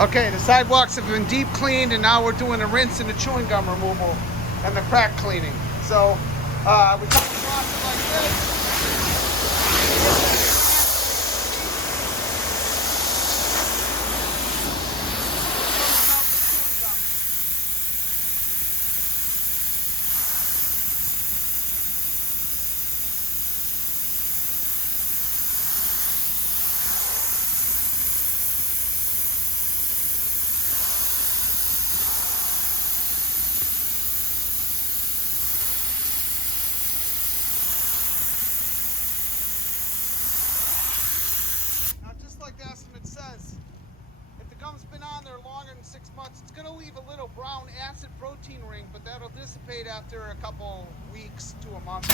Okay, the sidewalks have been deep cleaned, and now we're doing a rinse and the chewing gum removal and the crack cleaning. So we come across it like this. Now, just like the estimate says, if the gum's been on there longer than 6 months, it's going to leave a little brown acid protein ring, but that'll dissipate after a couple weeks to a month.